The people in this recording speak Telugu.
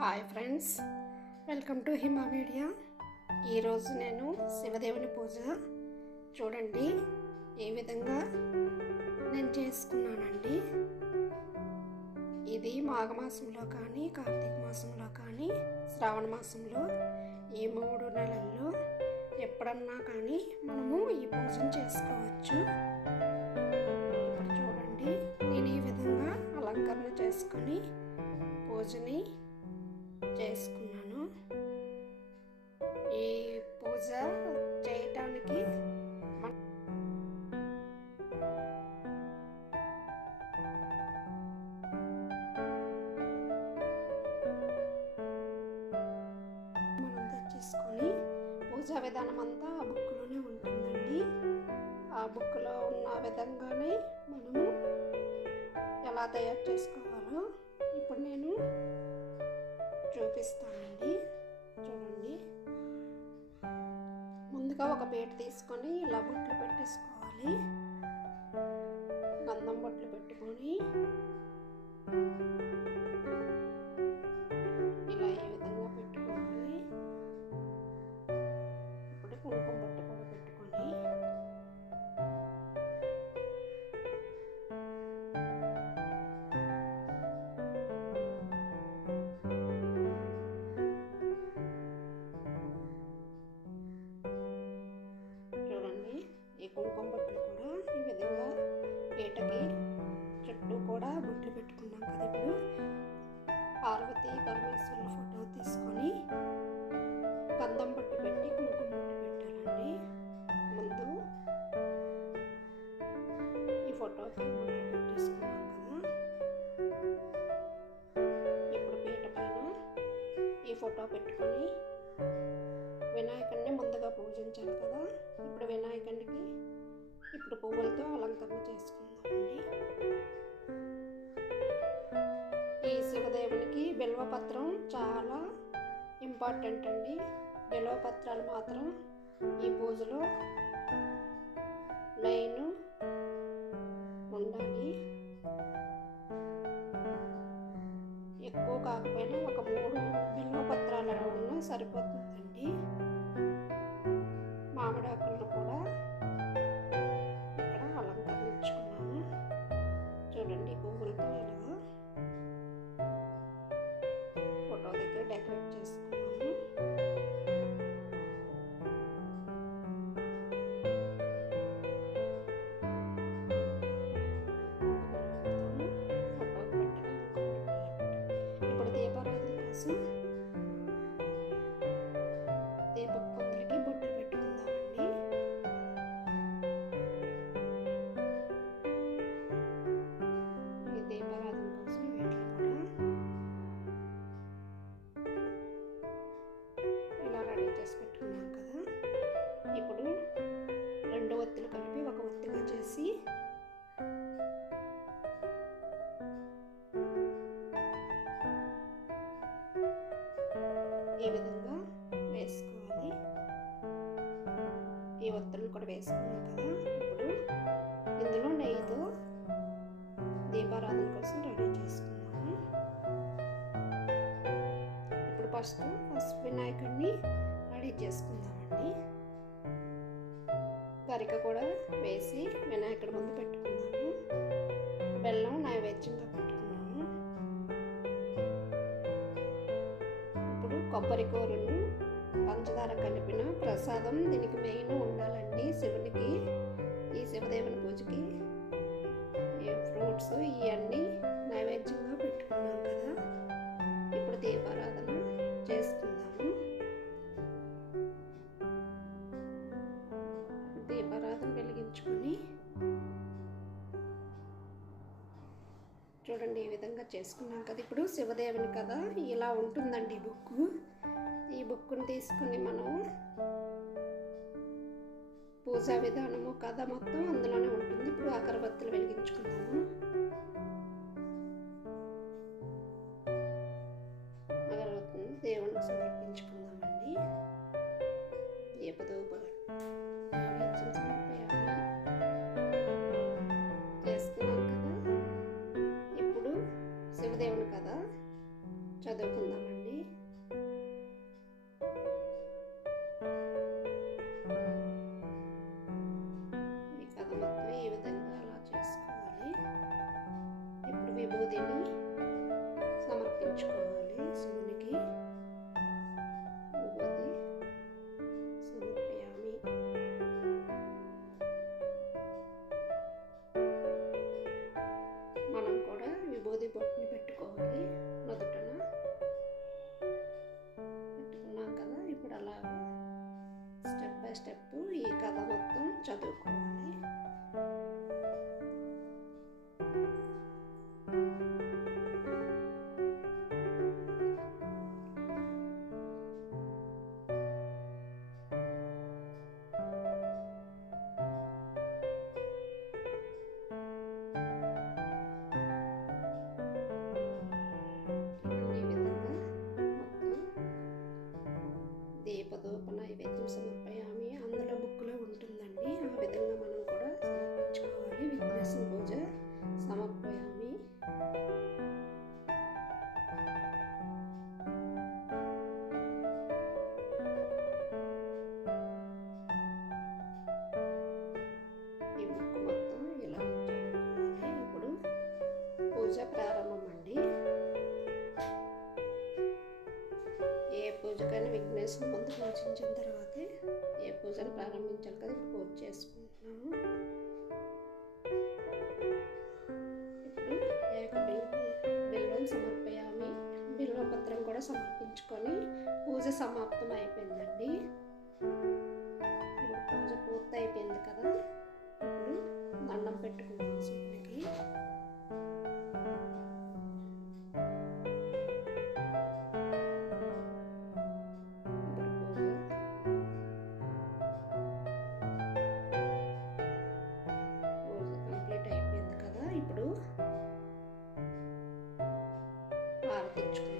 Hi friends, welcome to Hima media. ఈరోజు నేను శివదేవుని పూజ చూడండి ఏ విధంగా నేను చేసుకున్నానండి. ఇది మాఘమాసంలో కానీ, కార్తీక మాసంలో కానీ, శ్రావణ మాసంలో ఈ 3 నెలల్లో ఎప్పుడన్నా కానీ మనము ఈ పూజను చేసుకోవచ్చు. ఇప్పుడు చూడండి, నేను ఈ విధంగా అలంకరణ చేసుకొని పూజని చేసుకున్నాను. ఈ పూజ చేయటానికి మనం తెచ్చేసుకొని పూజా విధానం అంతా ఆ బుక్లోనే ఉంటుందండి. ఆ బుక్లో ఉన్న విధంగానే మనము ఎలా తయారు చేసుకోవాలో ఇప్పుడు నేను చూపిస్తానండి. చూడండి, ముందుగా ఒక పీట తీసుకొని ఇలా బొట్లు పెట్టేసుకోవాలి. గంధం బొట్లు పెట్టుకొని ఇలా ఈ విధంగా పెట్టుకోవాలి. ఇప్పుడు కుంకుమ బొట్టు కూడా పెట్టుకొని ఈ కుంకుమ బొట్లు కూడా ఈ విధంగా పీటకి చుట్టూ కూడా బొట్లు పెట్టుకున్నాం కదా. ఇప్పుడు పార్వతీ పరమేశ్వరుల ఫోటో తీసుకొని గంధం బొట్టు పెట్టి కుంకుమ బొట్టు పెట్టాలండి. ముందు ఈ ఫోటోకి బొట్లు పెట్టేసుకున్నాం కదా. ఇప్పుడు పీట పైన ఈ ఫోటో పెట్టుకొని వినాయకుడిని ముందుగా పూజించాలి కదా. ఇప్పుడు వినాయకుడికి ఇప్పుడు పువ్వులతో అలంకరణ చేసుకుందామండి. ఈ శివదేవునికి బిల్వపత్రం చాలా ఇంపార్టెంట్ అండి. బిల్వపత్రాలు మాత్రం ఈ పూజలో లైన్ ఉండాలి. ఎక్కువ కాకపోయినా ఒక 3 బిల్వపత్రాలు ఉన్నా సరిపోతుందండి. మామిడాకులను కూడా ఇక్కడ అలంకరించుకున్నాము. చూడండి, పువ్వులతో ఇలాగా ఫోటో దగ్గర డెకరేట్ చేసుకున్నాము. ఫోటో పెట్టి ఇప్పుడు దీపారాధన కోసం దీపపు పొందులకి బొట్లు పెట్టుకుందామండి. ఈ దీపారాధన కోసం వీటిని కూడా ఇలా రెడీ చేసి పెట్టుకున్నాం కదా. ఇప్పుడు 2 ఒత్తులు కలిపి ఒక ఒత్తిగా చేసి ఈ విధంగా వేసుకోవాలి. ఈ ఒత్తులను కూడా వేసుకున్నాం కదా. ఇప్పుడు ఇందులో నెయ్యితో దీపారాధన కోసం రెడీ చేసుకున్నాము. ఇప్పుడు ఫస్ట్ వినాయకుడిని రెడీ చేసుకుందామండి. గరిక కూడా వేసి వినాయకుడి ముందు పెట్టుకున్నాము. బెల్లం నైవేద్యంగా పెట్టుకున్నాము. ఇప్పుడు కొబ్బరి కూరను పంచదార కలిపిన ప్రసాదం దీనికి మెయిన్ ఉండాలండి. శివునికి, ఈ శివదేవుని పూజకి ఈ ఫ్రూట్స్ ఇవన్నీ నైవేద్యంగా పెట్టుకున్నాం కదా. ఇప్పుడు దీపారాధన చేసుకుందాము. దీపారాధన వెలిగించుకొని చూడండి ఈ విధంగా చేసుకున్నాం కదా. ఇప్పుడు శివదేవుని కదా ఇలా ఉంటుందండి ఈ బుక్. ఈ బుక్ని తీసుకుని మనం పూజా విధానము కథ మొత్తం అందులోనే ఉంటుంది. ఇప్పుడు అగరబత్తులు వెలిగించుకుందాము. అగరబత్తులను దేవునికి సమర్పించుకుందామండి. దీపదూపలు చేసుకున్నాం కదా. ఇప్పుడు శివదేవుని కథ చదువుకుందామండి. స్టెప్ ఈ కథ మొత్తం చదువుకోవాలి. దీపధూప నైవేద్యం సమర్పయామి అందులో బుక్లో ఉంటుందండి. ఆ విధంగా మనం కూడా సమర్పించుకోవాలి. విఘ్నేశ్వర పూజ సమర్పయామి. ఈ బుక్ మొత్తం ఇలా చదువుకోవాలి. ఇప్పుడు పూజ ప్రారంభం అండి. ఏ పూజకైనా విఘ్నేశ్వరుని ముందు పూజించిన తర్వాతే ఏ పూజను ప్రారంభించాలి కదా. ఇప్పుడు పూజ చేసుకుంటున్నాము. ఇప్పుడు బిల్వం సమర్పయామి. బిల్వపత్రం కూడా సమర్పించుకొని పూజ సమాప్తం అయిపోయిందండి. ఇప్పుడు పూజ పూర్తి అయిపోయింది కదా. ఇప్పుడు దండం పెట్టుకున్నాం శివునికి. ఇప్పుడు హారతి ఇచ్చుకుందాం.